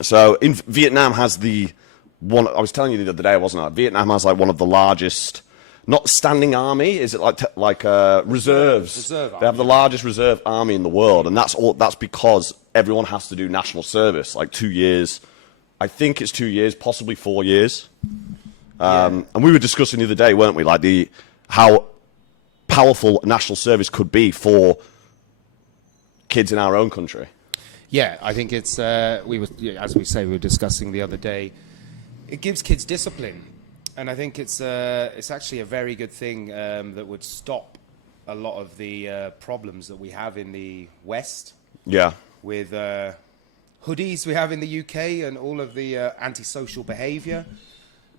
So in Vietnam has the one. I was telling you the other day, wasn't I? Vietnam has like one of the largest, not standing army. Is it like reserves? Reserve They have the army. largest reserve army in the world, and that's all. That's because everyone has to do national service, like 2 years. I think it's 2 years, possibly 4 years. And we were discussing the other day, weren't we? Like how powerful national service could be for kids in our own country. Yeah, I think it's, as we say, we were discussing the other day, it gives kids discipline. And I think it's actually a very good thing that would stop a lot of the problems that we have in the West. Yeah. With hoodies we have in the UK and all of the antisocial behavior.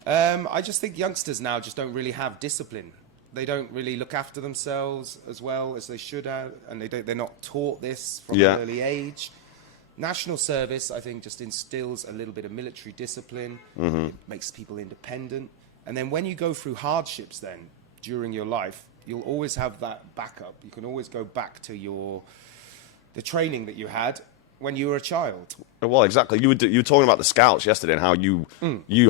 I just think youngsters now just don't really have discipline. They don't really look after themselves as well as they should have, and they're not taught this from an early age. National service, I think, just instills a little bit of military discipline. It makes people independent. And then when you go through hardships then, during your life, you'll always have that backup. You can always go back to the training that you had when you were a child. Well, exactly. You were talking about the Scouts yesterday and how you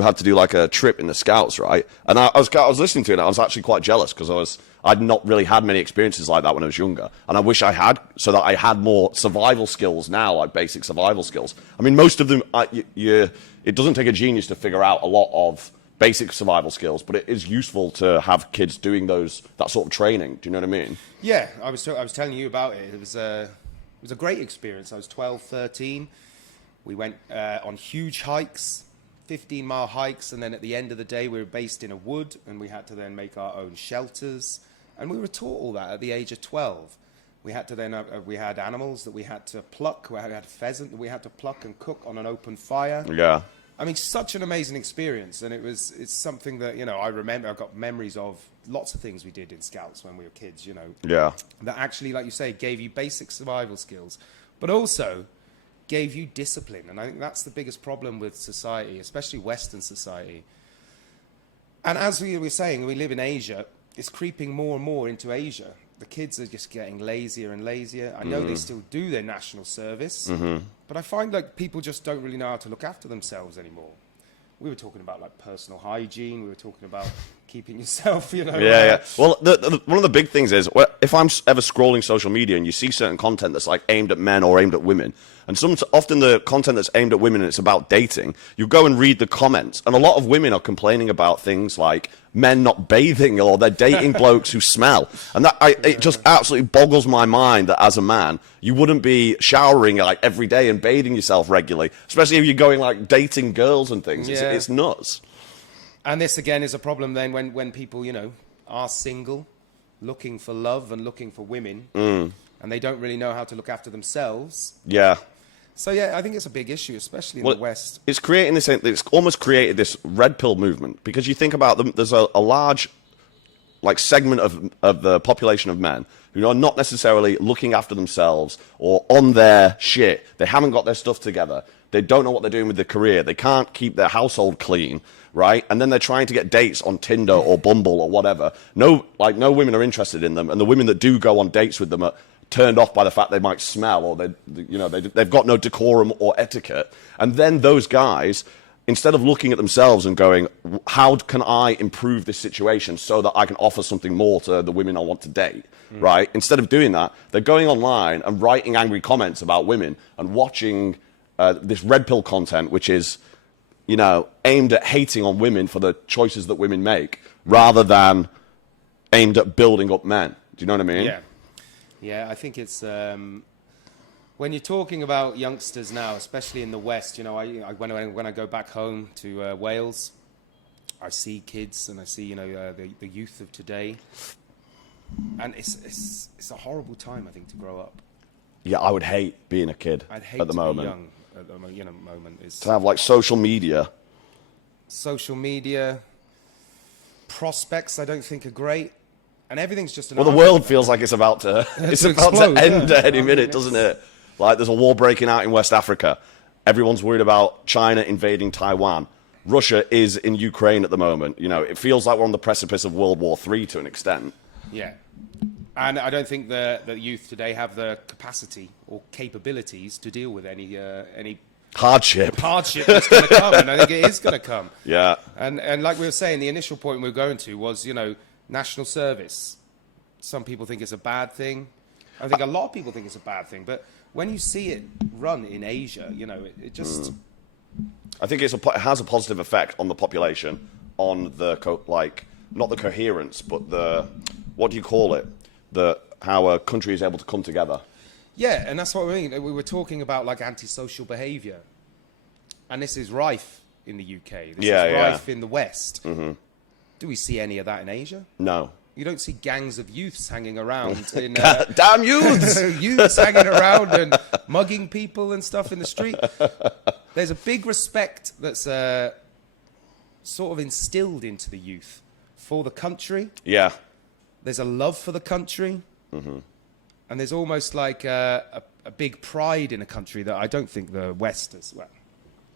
had to do like a trip in the Scouts, right? And I was listening to it and I was actually quite jealous because I'd not really had many experiences like that when I was younger. And I wish I had, so that I had more survival skills now, like basic survival skills. I mean, most of them, it doesn't take a genius to figure out a lot of basic survival skills, but it is useful to have kids doing that sort of training. Do you know what I mean? Yeah, I was telling you about it. It was a great experience. I was 12, 13. We went on huge hikes, 15-mile hikes, and then at the end of the day, we were based in a wood, and we had to then make our own shelters. And we were taught all that at the age of 12. We had to then, we had animals that we had to pluck. We had a pheasant that we had to pluck and cook on an open fire. Yeah. I mean, such an amazing experience, and it's something that, I remember. I've got memories of lots of things we did in Scouts when we were kids, Yeah. that actually, like you say, gave you basic survival skills, but also gave you discipline. And I think that's the biggest problem with society, especially Western society. And as we were saying, we live in Asia. It's creeping more and more into Asia. The kids are just getting lazier and lazier. I know they still do their national service, but I find like people just don't really know how to look after themselves anymore. We were talking about like personal hygiene. We were talking about keeping yourself, Yeah. Well, one of the big things is if I'm ever scrolling social media and you see certain content that's like aimed at men or aimed at women, and often the content that's aimed at women and it's about dating, you go and read the comments, and a lot of women are complaining about things like men not bathing or they're dating blokes who smell, and it just absolutely boggles my mind that as a man you wouldn't be showering like every day and bathing yourself regularly, especially if you're going like dating girls and things. Yeah. It's nuts. And this again is a problem then when people, are single, looking for love and looking for women, and they don't really know how to look after themselves. Yeah. So yeah, I think it's a big issue, especially in the West. It's almost created this red pill movement, because you think about them, there's a large like segment of the population of men who are not necessarily looking after themselves or on their shit. They haven't got their stuff together. They don't know what they're doing with their career. They can't keep their household clean, right? And then they're trying to get dates on Tinder or Bumble or whatever. No women are interested in them, and the women that do go on dates with them are turned off by the fact they might smell, or they've got no decorum or etiquette. And then those guys, instead of looking at themselves and going, how can I improve this situation so that I can offer something more to the women I want to date, right? Instead of doing that, they're going online and writing angry comments about women and watching this red pill content, which is, aimed at hating on women for the choices that women make, rather than aimed at building up men. Do you know what I mean? Yeah. Yeah, I think it's when you're talking about youngsters now, especially in the West. When I go back home to Wales, I see kids and I see the youth of today, and it's a horrible time, I think, to grow up. Yeah, I would hate being a kid I'd hate at the to moment. be young at the moment. It's To have like social media. Social media prospects, I don't think are great. And everything's just an Well, the argument. world feels like it's about to explode, end yeah. at any minute, doesn't it? Like there's a war breaking out in West Africa. Everyone's worried about China invading Taiwan. Russia is in Ukraine at the moment. It feels like we're on the precipice of World War III to an extent. Yeah. And I don't think the youth today have the capacity or capabilities to deal with any hardship. hardship that's going to come, and I think it is going to come. Yeah. And like we were saying, the initial point we were going to was, national service. Some people think it's a bad thing. I think a lot of people think it's a bad thing. But when you see it run in Asia, it just... I think it has a positive effect on the population, on the, not the coherence, but the, what do you call it? How a country is able to come together. Yeah, and that's what we mean. We were talking about like antisocial behaviour. And this is rife in the UK. This is rife in the West. Mm-hmm. Do we see any of that in Asia? No. You don't see gangs of youths hanging around. Damn youths! Youths hanging around and mugging people and stuff in the street. There's a big respect that's sort of instilled into the youth for the country. Yeah. There's a love for the country. Mm-hmm. And there's almost like a big pride in a country that I don't think the West has... Well,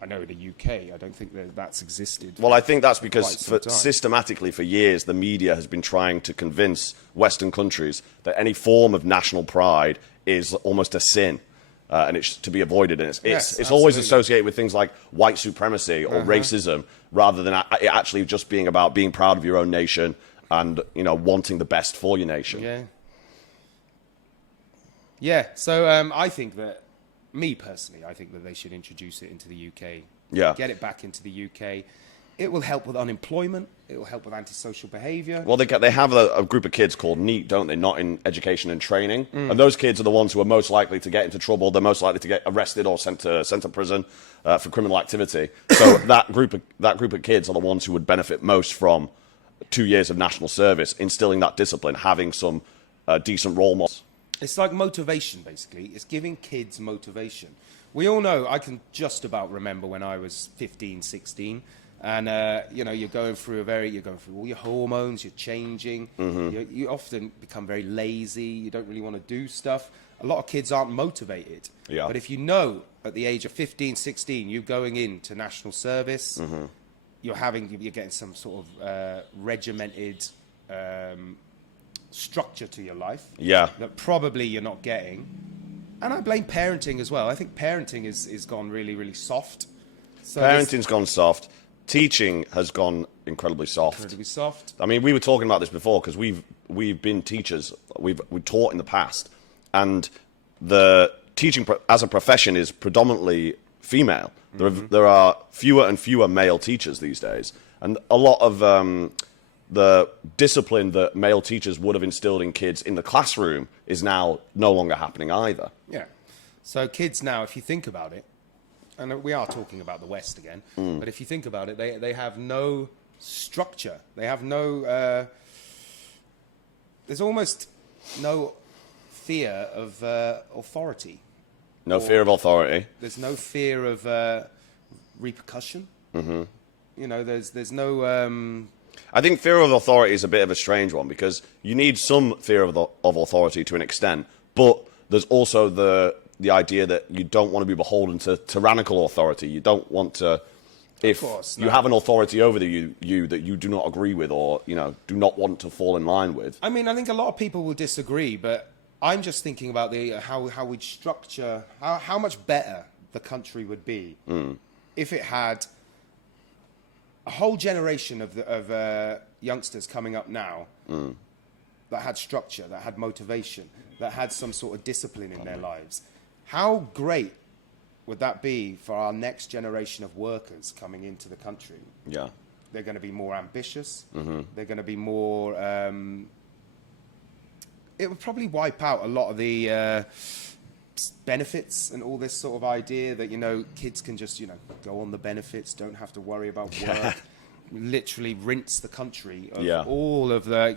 I know in the UK, I don't think that's existed. Well, I think that's because systematically for years, the media has been trying to convince Western countries that any form of national pride is almost a sin. And it's to be avoided. And it's always associated with things like white supremacy or racism, rather than it actually just being about being proud of your own nation and, wanting the best for your nation. Yeah. Yeah, so I think that, me personally, I think that they should introduce it into the UK. Yeah. Get it back into the UK. It will help with unemployment. It will help with antisocial behaviour. Well, they have a group of kids called NEET, don't they? Not in education and training. And those kids are the ones who are most likely to get into trouble. They're most likely to get arrested or sent to prison for criminal activity. So that group of kids are the ones who would benefit most from 2 years of national service, instilling that discipline, having some decent role models. It's like motivation, basically. It's giving kids motivation. We all know, I can just about remember when I was 15, 16, and, you're going through all your hormones, you're changing, you often become very lazy, you don't really want to do stuff. A lot of kids aren't motivated. Yeah. But if you know, at the age of 15, 16, you're going into national service, you're getting some sort of regimented... structure to your life that probably you're not getting. And I blame parenting as well. I think parenting is gone really, really soft. So Parenting's gone soft. Teaching has gone incredibly soft. Incredibly soft. I mean, we were talking about this before because we've been teachers. We've taught in the past, and the teaching as a profession is predominantly female. There are fewer and fewer male teachers these days, and a lot of the discipline that male teachers would have instilled in kids in the classroom is now no longer happening either. Yeah. So kids now, if you think about it, and we are talking about the West again, but if you think about it, they have no structure. They have no... there's almost no fear of authority. No fear of authority. There's no fear of repercussion. There's no... I think fear of authority is a bit of a strange one because you need some fear of authority to an extent, but there's also the idea that you don't want to be beholden to tyrannical authority. You don't want to, if you have an authority over you that you do not agree with or do not want to fall in line with. I mean, I think a lot of people will disagree, but I'm just thinking about how we'd structure how much better the country would be if it had a whole generation of youngsters coming up now that had structure, that had motivation, that had some sort of discipline in their lives. How great would that be for our next generation of workers coming into the country? Yeah. They're going to be more ambitious. They're going to be more... it would probably wipe out a lot of the... benefits and all this sort of idea that kids can just go on the benefits, don't have to worry about work, literally rinse the country of all of the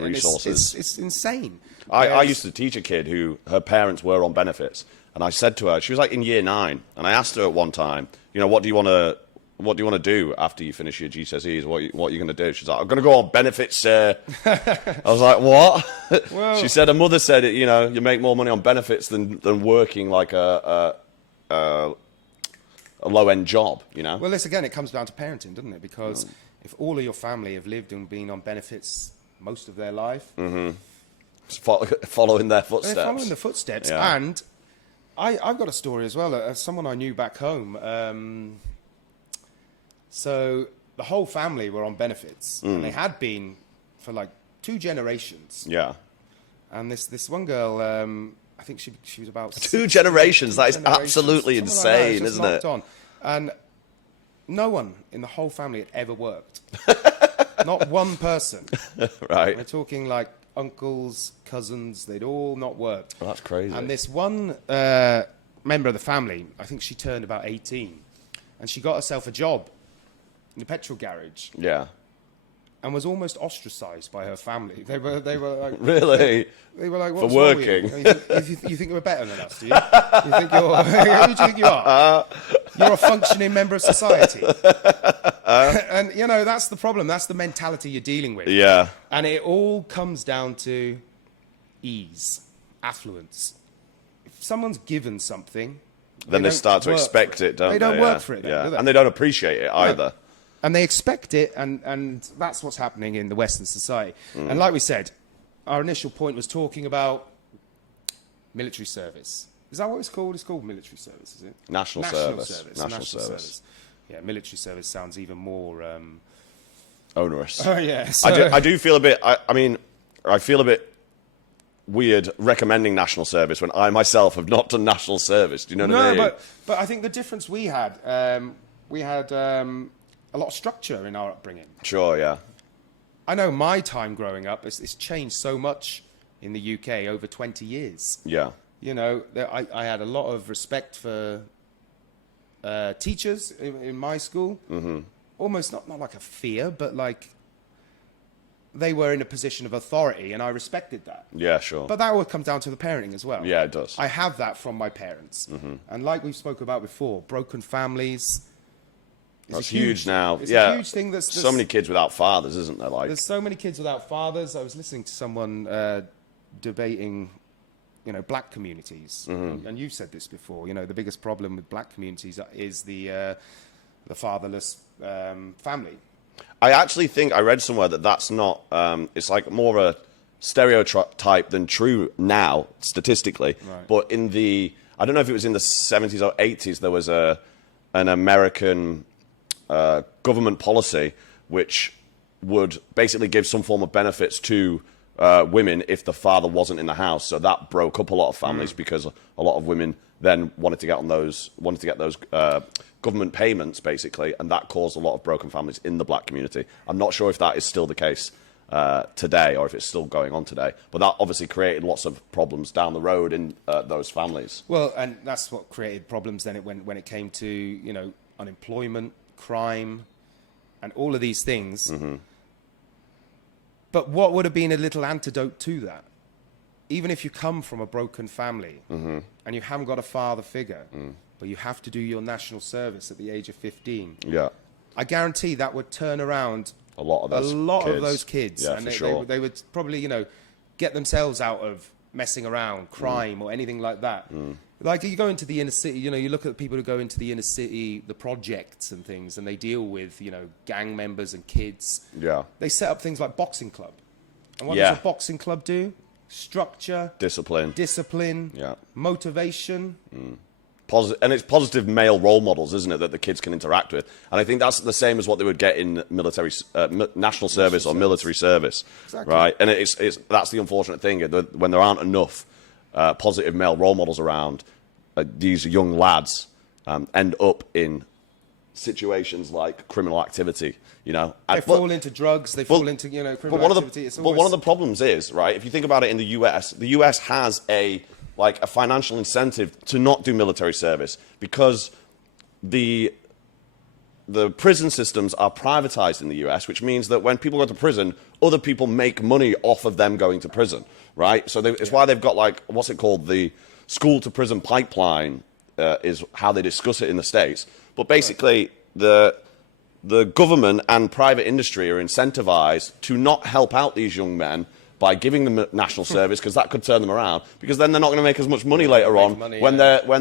resources. It's insane. I used to teach a kid who her parents were on benefits, and I said to her, she was like in year 9, and I asked her at one time, what do you want to do after you finish your GCSEs? What are you going to do? She's like, I'm going to go on benefits, sir. I was like, what? Well, she said her mother said it. You make more money on benefits than working like a low-end job. Well, this again, it comes down to parenting, doesn't it? Because if all of your family have lived and been on benefits most of their life, following their footsteps. They're following the footsteps, and I've got a story as well. Someone I knew back home. So the whole family were on benefits, and they had been for like 2 generations. Yeah. And this one girl, I think she was about 2 generations. That is absolutely something insane, like that, isn't it? on. And no one in the whole family had ever worked. Not one person. Right. We're talking like uncles, cousins, they'd all not worked. Well, that's crazy. And this one member of the family, I think she turned about 18, and she got herself a job in a petrol garage. Yeah. And was almost ostracized by her family. They were like, Really? they were like, For what's wrong with working? you think you're better than us, do you? You think you're, who do you think you are? You're a functioning member of society. And, you know, that's the problem. That's the mentality you're dealing with. Yeah. And it all comes down to ease, affluence. If someone's given something, Then they don't start to work expect for it, don't they? They don't Yeah. work for it, then, Yeah. do they? And they don't appreciate it either. And they expect it, and that's what's happening in the Western society. And like we said, our initial point was talking about military service. Is that what it's called? It's called military service, is it? National service. National service. Yeah, military service sounds even more... Onerous. Oh, yeah. I do feel a bit... I mean, I feel a bit weird recommending national service when I myself have not done national service. Do you know what I mean? But I think the difference we had a lot of structure in our upbringing. Sure, yeah. I know my time growing up, it's changed so much in the UK over 20 years. Yeah. You know, I had a lot of respect for teachers in my school. Mm-hmm. Almost not like a fear, but like they were in a position of authority, and I respected that. Yeah, sure. But that all comes down to the parenting as well. Yeah, it does. I have that from my parents. Mm-hmm. And like we spoke about before, broken families. That's huge now. It's yeah. a huge thing. There's so many kids without fathers, isn't there? Like, there's so many kids without fathers. I was listening to someone debating, you know, black communities, and you've said this before. You know, the biggest problem with black communities is the fatherless family. I actually think I read somewhere that that's not. It's like more a stereotype than true now, statistically. Right. But in the, I don't know if it was in the 70s or 80s, there was an American government policy which would basically give some form of benefits to women if the father wasn't in the house. So that broke up a lot of families because a lot of women then wanted to get those government payments, basically, and that caused a lot of broken families in the black community. I'm not sure if that is still the case today or if it's still going on today, but that obviously created lots of problems down the road in those families. Well, and that's what created problems then when it came to, you know, unemployment, crime, and all of these things. Mm-hmm. But what would have been a little antidote to that? Even if you come from a broken family and you haven't got a father figure, but you have to do your national service at the age of 15, Yeah, I guarantee that would turn around a lot of those kids. Yeah, and for they, sure. they would probably, you know, get themselves out of messing around, crime, or anything like that. Like you go into the inner city, you know, you look at the people who go into the inner city, the projects and things, and they deal with, you know, gang members and kids. Yeah. They set up things like boxing club. And what Yeah. does a boxing club do? Structure, discipline, yeah, motivation. And it's positive male role models, isn't it, that the kids can interact with? And I think that's the same as what they would get in military, national service or military service, Exactly. right? And that's the unfortunate thing, when there aren't enough positive male role models around, these young lads end up in situations like criminal activity, you know. They fall into drugs, they fall into, you know, criminal activity. But one of the problems is, right, if you think about it in the US has a financial incentive to not do military service because the prison systems are privatized in the US, which means that when people go to prison, other people make money off of them going to prison, right? So it's why they've got, like, what's it called? The school to prison pipeline is how they discuss it in the States. But basically, the government and private industry are incentivized to not help out these young men by giving them national service, because that could turn them around, because then they're not going to make as much money later on when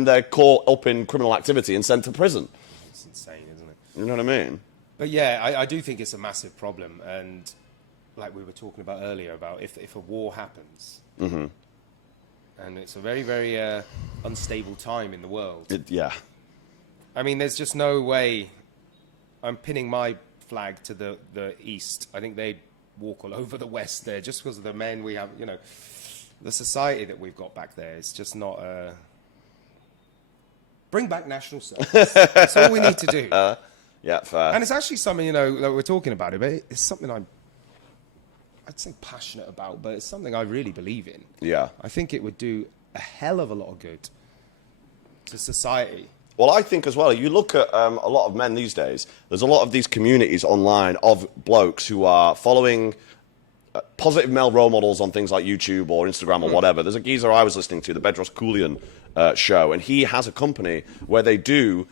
they're caught up in criminal activity and sent to prison. It's insane, isn't it? You know what I mean? But yeah, I do think it's a massive problem. And like we were talking about earlier, about if a war happens, and it's a very, very unstable time in the world. Yeah. I mean, there's just no way. I'm pinning my flag to the east. I think they'd walk all over the west there, just because of the men we have. You know, the society that we've got back there. It's just not. Bring back national service. That's all we need to do. Yeah, fair. And it's actually something, you know, that we're talking about it, but it's something I'd say passionate about, but it's something I really believe in. Yeah. I think it would do a hell of a lot of good to society. Well, I think as well, you look at a lot of men these days, there's a lot of these communities online of blokes who are following positive male role models on things like YouTube or Instagram or whatever. There's a geezer I was listening to, the Bedros Keuilian show, and he has a company where they do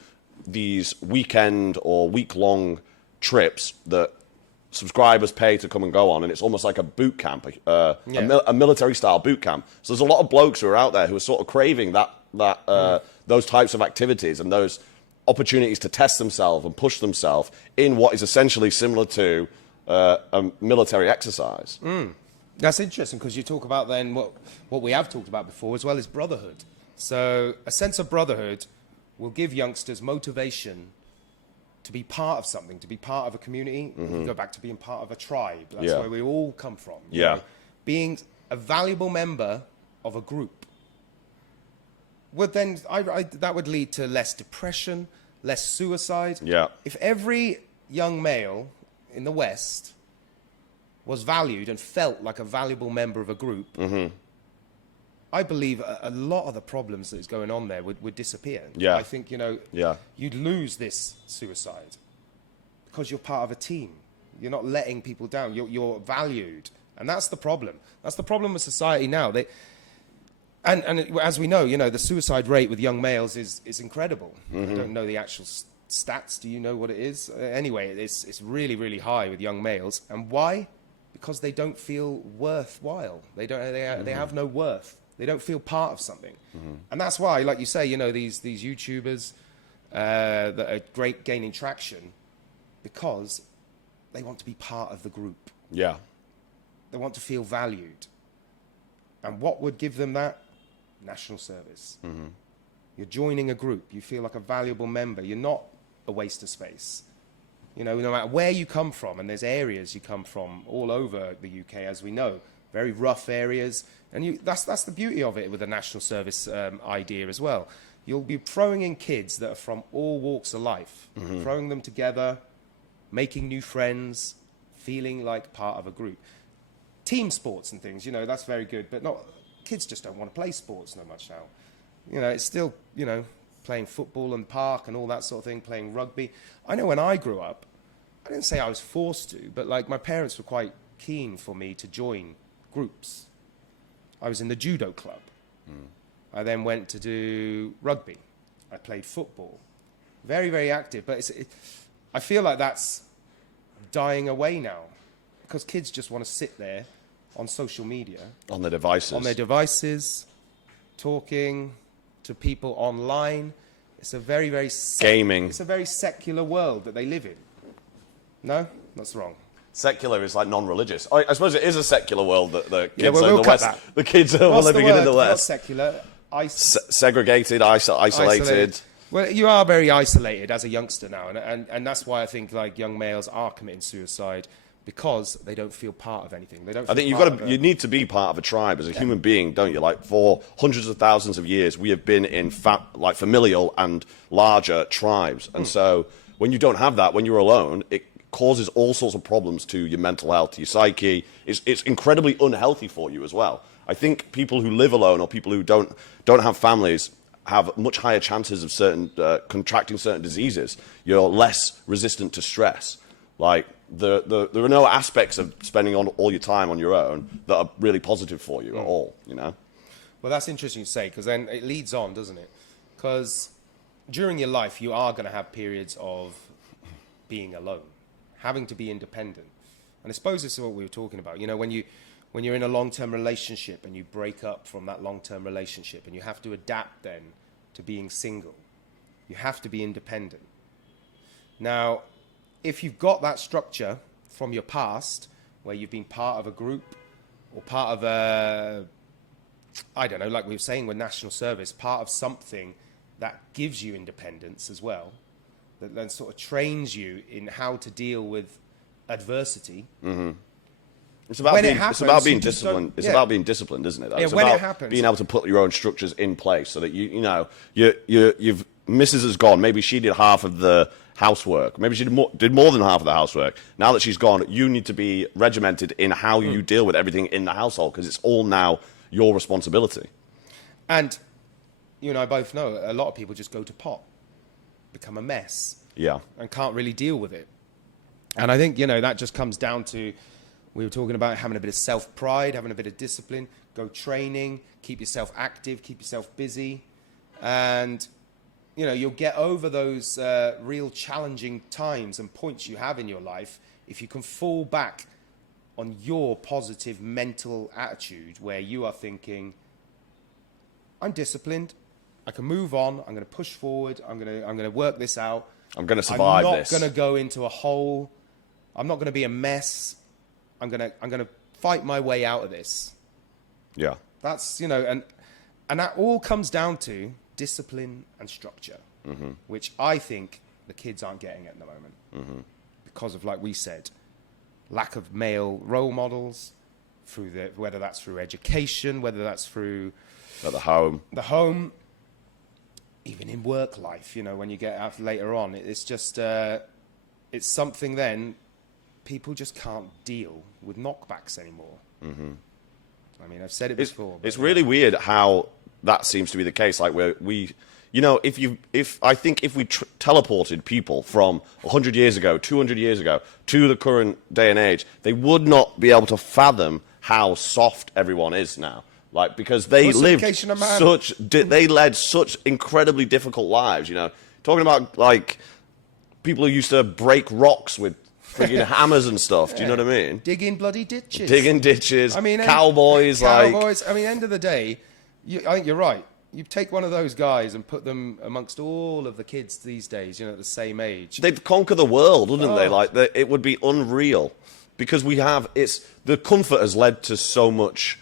these weekend or week-long trips that subscribers pay to come and go on, and it's almost like a boot camp, a military-style boot camp. So there's a lot of blokes who are out there who are sort of craving those types of activities and those opportunities to test themselves and push themselves in what is essentially similar to a military exercise. That's interesting, because you talk about then what we have talked about before as well is brotherhood. So a sense of brotherhood will give youngsters motivation to be part of something, to be part of a community. Go back to being part of a tribe. That's where we all come from. You know, being a valuable member of a group would then that would lead to less depression, less suicide. Yeah. If every young male in the West was valued and felt like a valuable member of a group, I believe a lot of the problems that is going on there would disappear. Yeah. I think, you know, you'd lose this suicide because you're part of a team. You're not letting people down. You're valued. And that's the problem. That's the problem with society now. As we know, you know, the suicide rate with young males is incredible. I don't know the actual stats. Do you know what it is? Anyway, it's really, really high with young males. And why? Because they don't feel worthwhile. They have no worth. They don't feel part of something. And that's why, like you say, you know, these YouTubers that are great gaining traction, because they want to be part of the group. Yeah. They want to feel valued. And what would give them that? National service. You're joining a group. You feel like a valuable member. You're not a waste of space. You know, no matter where you come from, and there's areas you come from all over the UK, as we know, very rough areas. And that's the beauty of it with the national service idea as well. You'll be throwing in kids that are from all walks of life, throwing them together, making new friends, feeling like part of a group. Team sports and things, you know, that's very good, but kids just don't want to play sports so much now. You know, it's still, you know, playing football in the park and all that sort of thing, playing rugby. I know when I grew up, I didn't say I was forced to, but like my parents were quite keen for me to join groups. I was in the judo club. I then went to do rugby. I played football. Very, very active, but I feel like that's dying away now, because kids just want to sit there on social media. On their devices, talking to people online. It's a very, very... Gaming. It's a very secular world that they live in. No? That's wrong. Secular is like non-religious. I suppose it is a secular world that the kids we'll in the West... that. The kids are living in the West. Not secular. Segregated, isolated. Well, you are very isolated as a youngster now, and that's why I think like young males are committing suicide, because they don't feel part of anything. They don't. I think you need to be part of a tribe as a human being, don't you? Like for hundreds of thousands of years, we have been in like familial and larger tribes, and so when you don't have that, when you're alone, it causes all sorts of problems to your mental health, to your psyche. It's incredibly unhealthy for you as well. I think people who live alone or people who don't have families have much higher chances of contracting certain diseases. You're less resistant to stress. Like there are no aspects of spending all your time on your own that are really positive for you at all. You know. Well, that's interesting to say, because then it leads on, doesn't it? Because during your life, you are going to have periods of being alone, having to be independent. And I suppose this is what we were talking about. You know, when you're in a long-term relationship and you break up from that long-term relationship and you have to adapt then to being single, you have to be independent. Now, if you've got that structure from your past, where you've been part of a group or part of a I don't know, like we were saying with national service, part of something that gives you independence as well, that then sort of trains you in how to deal with adversity. It's about When it being, happens, it's about being you just disciplined. don't- It's yeah. about being disciplined, isn't it? Yeah, It's when it about happens- being able to put your own structures in place so that you've Mrs. has gone. Maybe she did half of the housework. Maybe she did more than half of the housework. Now that she's gone, you need to be regimented in how you deal with everything in the household because it's all now your responsibility. And you and I both know a lot of people just go to pot, become a mess, Yeah. and can't really deal with it. And I think, that just comes down to, we were talking about having a bit of self-pride, having a bit of discipline, go training, keep yourself active, keep yourself busy. And, you'll get over those real challenging times and points you have in your life if you can fall back on your positive mental attitude where you are thinking, I'm disciplined, I can move on, I'm going to push forward, I'm going to work this out. I'm going to survive this. I'm not going to go into a hole. I'm not going to be a mess. I'm going to fight my way out of this. Yeah. That's, and that all comes down to discipline and structure, which I think the kids aren't getting at the moment because of, like we said, lack of male role models, whether that's through education, whether that's through At the home. Even in work life, when you get out later on, it's just, it's something then people just can't deal with knockbacks anymore. I mean, I've said it before. It's really weird how that seems to be the case. Like if I think if we teleported people from 100 years ago, 200 years ago to the current day and age, they would not be able to fathom how soft everyone is now. Like, because they they led such incredibly difficult lives, Talking about, like, people who used to break rocks with friggin' hammers and stuff, do you know what I mean? Digging bloody ditches. Digging ditches, I mean, cowboys. I mean, end of the day, I think you're right. You take one of those guys and put them amongst all of the kids these days, at the same age. They'd conquer the world, wouldn't they? Like, it would be unreal. Because the comfort has led to so much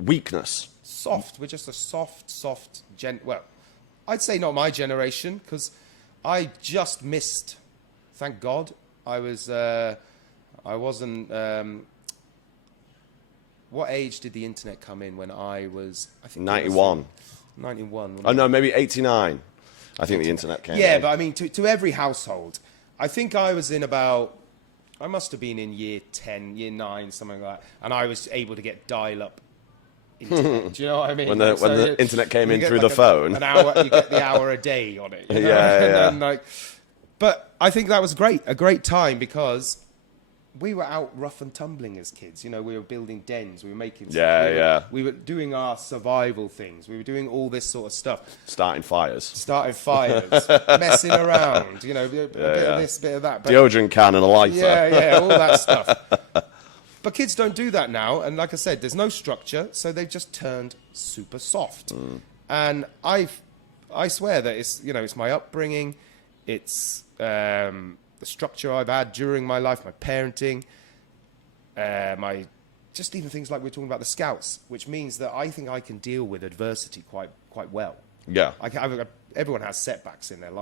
weakness. We're just a soft well, I'd say not my generation, because I just missed, thank God, I wasn't, what age did the internet come in when I was, I think 91. 91. Oh no, maybe 89. I think the internet came in. Yeah, but I mean, to every household, I think I was in I must have been in year 10, year 9, something like that, and I was able to get dial-up internet. Do you know what I mean? When the internet came in through the phone. An hour, you get the hour a day on it. Yeah. And then, but I think that was a great time, because we were out rough and tumbling as kids. We were building dens, we were making stuff. We were doing our survival things. We were doing all this sort of stuff. Starting fires, messing around, a bit of this, bit of that. But, deodorant can and a lighter. Yeah, all that stuff. But kids don't do that now, and like I said, there's no structure, so they've just turned super soft. And I swear that it's my upbringing, it's the structure I've had during my life, my parenting, just even things like we're talking about the Scouts, which means that I think I can deal with adversity quite well. Yeah. Everyone has setbacks in their life.